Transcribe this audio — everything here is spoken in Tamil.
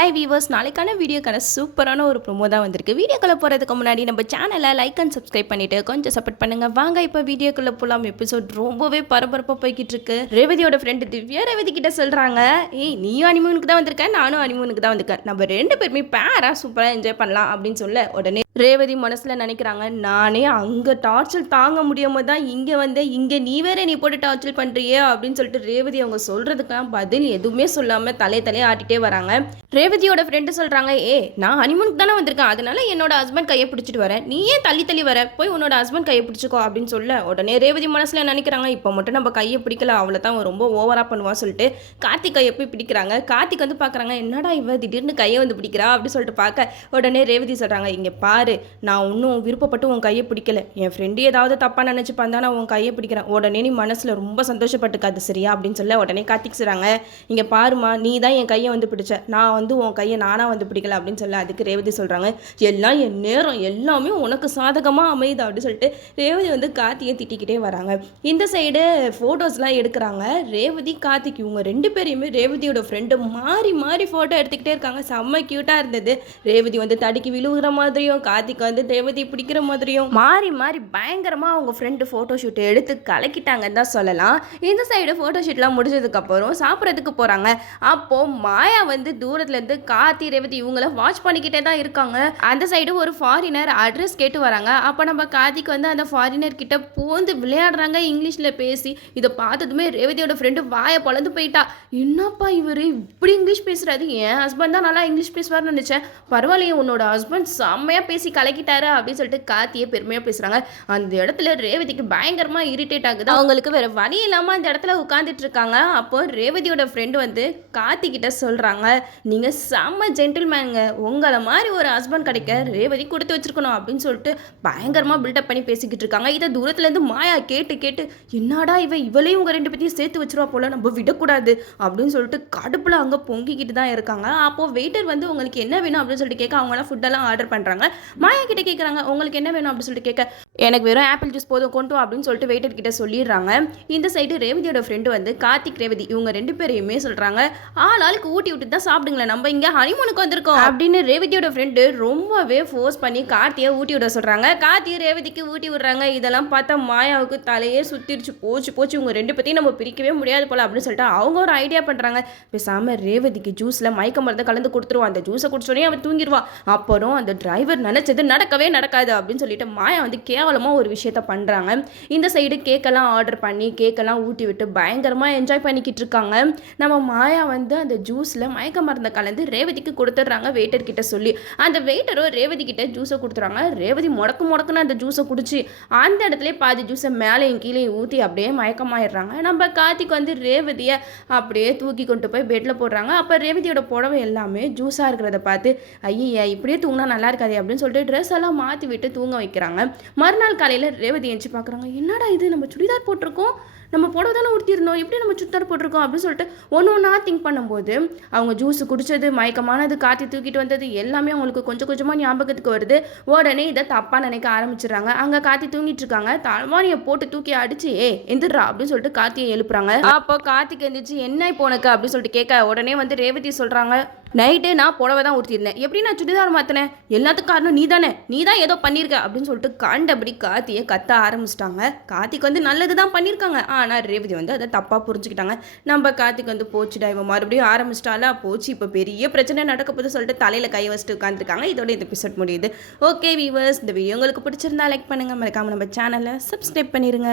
ஹாய் வீவர்ஸ், நாளைக்கான வீடியோக்கான சூப்பரான ஒரு ப்ரோமோ தான் வந்திருக்கு. வீடியோக்குள்ளே போகிறதுக்கு முன்னாடி நம்ம சேனலை லைக் அண்ட் சப்ஸ்கிரைப் பண்ணிவிட்டு கொஞ்சம் சப்போர்ட் பண்ணுங்கள். வாங்க இப்போ வீடியோக்குள்ளே போகலாம். எபிசோட் ரொம்பவே பரபரப்பாக போய்கிட்டு இருக்கு. ரேவதியோட ஃப்ரெண்டு திவ்யா ரேவதி கிட்ட சொல்கிறாங்க, ஏய் நீயும் அனிமூனுக்கு தான் வந்திருக்கேன், நானும் அனிமூனுக்கு தான் வந்திருக்கேன், நம்ம ரெண்டு பேருமே பேராக சூப்பராக என்ஜாய் பண்ணலாம் அப்படின்னு சொல்ல உடனே ரேவதி மனசில் நினைக்கிறாங்க, நானே அங்கே டார்ச்சர் தாங்க முடியாமல் தான் இங்கே வந்தேன், இங்கே நீ வேற நீ போட்டு டார்ச்சர் பண்ணுறியே அப்படின்னு சொல்லிட்டு ரேவதி அவங்க சொல்கிறதுக்கெல்லாம் பதில் எதுவுமே சொல்லாமல் தலையை ஆட்டிகிட்டே வராங்க. ரேவதியோட ஃப்ரெண்டு சொல்கிறாங்க, நான் ஹனிமூனுக்கு தானே வந்திருக்கேன், அதனால என்னோட ஹஸ்பண்ட் கையை பிடிச்சிட்டு வரேன், நீ ஏன் தள்ளி வர, போய் உன்னோட ஹஸ்பண்ட் கையை பிடிச்சிக்கோ அப்படின்னு சொல்ல உடனே ரேவதி மனசில் நினைக்கிறாங்க, இப்போ மட்டும் நம்ம கையை பிடிக்கல, அவளை தான் ரொம்ப ஓவராக பண்ணுவான்னு சொல்லிட்டு கார்த்திக் கையை போய் பிடிக்கிறாங்க. கார்த்திக் வந்து பார்க்குறாங்க, என்னடா இவ திடீர்னு கையை வந்து பிடிக்கிறா அப்படின்னு சொல்லிட்டு பார்க்க உடனே ரேவதி சொல்கிறாங்க, இங்கே பாரு, நான் இன்னும் விருப்பப்பட்டு உன் கையை பிடிக்கல, என் ஃப்ரெண்டு ஏதாவது தப்பாக நினச்சி பார்த்தா நான் உன் கையை பிடிக்கிறேன், உடனே நீ மனசில் ரொம்ப சந்தோஷப்பட்டுக்காது சரியா அப்படின்னு சொல்ல உடனே கார்த்திக் சொல்கிறாங்க, இங்கே பாருமா, நீ தான் என் கையை வந்து பிடிச்ச, நான் வந்து உன் கையை நானாக வந்து பிடிக்கல அப்படின்னு சொல்ல அதுக்கு ரேவதி சொல்கிறாங்க, எல்லாம் என் நேரம் எல்லாமே உனக்கு சாதகமாக அமையுது அப்படின்னு சொல்லிட்டு ரேவதி வந்து கார்த்தியை திட்டிக்கிட்டே வராங்க. இந்த சைடு ஃபோட்டோஸ்லாம் எடுக்கிறாங்க. ரேவதி கார்த்திக் இவங்க ரெண்டு பேரையுமே ரேவதியோட ஃப்ரெண்டு மாறி மாறி ஃபோட்டோ எடுத்துக்கிட்டே இருக்காங்க. செம்ம க்யூட்டாக இருந்தது. ரேவதி வந்து தடுக்கி விழுகிற மாதிரியும் கார்த்திக் வந்து ரேவதி பிடிக்கிற மாதிரியும் மாறி மாறி பயங்கரமாக அவங்க ஃப்ரெண்டு ஃபோட்டோ ஷூட் எடுத்து கலக்கிட்டாங்கன்னு தான் சொல்லலாம். இந்த சைடு ஃபோட்டோ ஷூட்லாம் முடிஞ்சதுக்கப்புறம் சாப்பிட்றதுக்கு போகிறாங்க. அப்போது மாயா வந்து தூரத்துலேருந்து கார்த்தி ரேவதி இவங்கள வாட்ச் பண்ணிக்கிட்டே தான் இருக்காங்க. அந்த சைடு ஒரு ஃபாரினர் அட்ரஸ் கேட்டு வராங்க. அப்போ நம்ம கார்த்திக் வந்து அந்த ஃபாரினர் கிட்ட பூந்து விளையாடுறாங்க இங்கிலீஷில் பேசி. இதை பார்த்ததுமே ரேவதியோட ஃப்ரெண்டு வாயை பொழந்து போயிட்டா, என்னப்பா இவர் இப்படி இங்கிலீஷ் பேசுகிறாரு, என் ஹஸ்பண்ட் தான் நல்லா இங்கிலீஷ் பேசுவார்னு நினச்சேன், பரவாயில்லையே உன்னோட ஹஸ்பண்ட் செம்மையாக பேசி கலக்கிட்டாரு அப்படின்னு சொல்லிட்டு கார்த்தியை பெருமையாக பேசுகிறாங்க. அந்த இடத்துல ரேவதிக்கு பயங்கரமாக இரிட்டேட் ஆகுது. அவங்களுக்கு வேறு வழி இல்லாமல் அந்த இடத்துல உட்காந்துட்டு இருக்காங்க. அப்போ ரேவதியோட ஃப்ரெண்டு வந்து கார்த்திகிட்ட சொல்கிறாங்க, நீங்கள் செம்ம ஜென்டில்மேனுங்க, உங்களை மாதிரி ஒரு ஹஸ்பண்ட் கிடைக்க ரேவதி கொடுத்து வச்சிருக்கணும் அப்படின்னு சொல்லிட்டு பயங்கரமாக பில்டப் பண்ணி பேசிக்கிட்டு இருக்காங்க. இதை தூரத்துலேருந்து மாயா கேட்டு என்னடா இவளையும் உங்கள் ரெண்டு பேத்தையும் சேர்த்து வச்சிருவா போல, நம்ம விடக்கூடாது அப்படின்னு சொல்லிட்டு கடுப்பில் அங்கே பொங்கிக்கிட்டு தான் இருக்காங்க. அப்போது வெயிட்டர் வந்து உங்களுக்கு என்ன வேணும் அப்படின்னு சொல்லிட்டு கேட்க அவங்களாம் ஃபுட்டெல்லாம் ஆர்டர் பண்ணுறாங்க. மாயா கிட்ட கேட்குறாங்க, உங்களுக்கு என்ன வேணும் அப்படின்னு சொல்லிட்டு கேட்க, எனக்கு வெறும் ஆப்பிள் ஜூஸ் போதும் கொண்டு அப்படின்னு சொல்லிட்டு வெயிட்டர் கிட்ட சொல்லிடுறாங்க. இந்த சைடு ரேவதியோட ஃப்ரெண்டு வந்து கார்த்திக் ரேவதி இவங்க ரெண்டு பேரையுமே சொல்கிறாங்க, ஆளுக்கு ஊட்டி விட்டு தான் சாப்பிடுங்களேன், நம்ம இங்கே ஹனிமூனுக்கு வந்திருக்கோம் அப்படின்னு ரேவதியோட ஃப்ரெண்டு ரொம்பவே ஃபோர்ஸ் பண்ணி கார்த்தியை ஊட்டி விட சொல்கிறாங்க. கார்த்தியை ரேவதிக்கு ஊட்டி விடுறாங்க. இதெல்லாம் பார்த்தா மாயாவுக்கு தலையே சுத்திருச்சு, போச்சு இவங்க ரெண்டு பேத்தையும் நம்ம பிரிக்கவே முடியாது போல அப்படின்னு சொல்லிட்டு அவங்க ஒரு ஐடியா பண்ணுறாங்க. பேசாமல் ரேவதிக்கு ஜூஸில் மயக்க மருந்து கலந்து கொடுத்துருவோம், அந்த ஜூஸை குடிச்சோடனே அவன் தூங்கிடுவா, அப்புறம் அந்த டிரைவர் நினச்சது நடக்கவே நடக்காது அப்படின்னு சொல்லிட்டு மாயா வந்து கேவலமாக ஒரு விஷயத்த பண்ணுறாங்க. இந்த சைடு கேக்கெல்லாம் ஆர்டர் பண்ணி கேக்கெல்லாம் ஊட்டி விட்டு பயங்கரமாக என்ஜாய் பண்ணிக்கிட்டு இருக்காங்க. நம்ம மாயா வந்து அந்த ஜூஸில் மயக்க மருந்தை கலந்து ரேவதிக்கு கொடுத்துட்றாங்க வெயிட்டர் கிட்ட சொல்லி. அந்த வெயிட்டரோ ரேவதி கிட்ட ஜூஸை கொடுத்துறாங்க. ரேவதி முடக்குன்னு அந்த ஜூஸை குடிச்சு அந்த இடத்துல பாதி ஜூஸை மேலேயும் கீழேயும் ஊற்றி அப்படியே மயக்கமாயிடுறாங்க. நம்ம கார்த்திக் வந்து ரேவதியை அப்படியே தூக்கி கொண்டு போய் பெட்டில் போடுறாங்க. அப்போ ரேவதியோட புடவை எல்லாமே ஜூஸாக இருக்கிறத பார்த்து, ஐயா இப்படியே தூங்கினா நல்லா இருக்காது அப்படின்னு சொல்லிட்டு ட்ரெஸ் எல்லாம் மாற்றி விட்டு தூங்க வைக்கிறாங்க. மறுநாள் காலையில் ரேவதி எழுந்து பார்க்குறாங்க, என்னடா இது நம்ம சுடிதார் போட்டிருக்கோம், நம்ம புடவை தானே உடுத்திருந்தோம், எப்படி நம்ம சுடிதார் போட்டிருக்கோம் அப்படின்னு சொல்லிட்டு ஒன்றா திங்க் பண்ணும்போது அவங்க ஜூஸ் குடித்தது மயக்கமானது காத்தி தூக்கிட்டு வந்தது எல்லாமே அவங்களுக்கு கொஞ்சமாக ஞாபகத்துக்கு வருது. உடனே இதை தப்பாக நினைக்க ஆரம்பிச்சிடுறாங்க. அங்கே காத்தி தூங்கிட்டு இருக்காங்க. தலைவாணியை போட்டு தூக்கி அடிச்சு எந்திரா அப்படின்னு சொல்லிட்டு காத்தியை எழுப்புறாங்க. அப்போ கார்த்திக் எந்திரிச்சு என்ன இப்போ உனக்கு அப்படின்னு சொல்லிட்டு கேட்க உடனே வந்து ரேவதி சொல்கிறாங்க, நைட்டு நான் புடவை தான் ஊற்றிருந்தேன், எப்படி நான் சுடிதார் மாற்றினேன், எல்லாத்துக்கும் காரணம் நீ தான் ஏதோ பண்ணியிருக்க அப்படின்னு சொல்லிட்டு கண்டபடி கார்த்தியை கத்த ஆரம்பிச்சிட்டாங்க. கார்த்திக் வந்து நல்லது தான் பண்ணியிருக்காங்க, ஆனால் ரேவதி வந்து அதை தப்பாக புரிஞ்சுக்கிட்டாங்க. நம்ம கார்த்திக் வந்து போச்சுடா இவன் மறுபடியும் ஆரம்பிச்சிட்டாலா, போச்சு இப்போ பெரிய பிரச்சனை நடக்க போது சொல்லிட்டு தலையில் கை வச்சுட்டு உட்காந்துருக்காங்க. இதோட இந்த எபிசோட் முடியுது. ஓகே வீவர்ஸ், இந்த வீடியோ உங்களுக்கு பிடிச்சிருந்தா லைக் பண்ணுங்கள், மறக்காமல் நம்ம சேனலை சப்ஸ்கிரைப் பண்ணிடுங்க.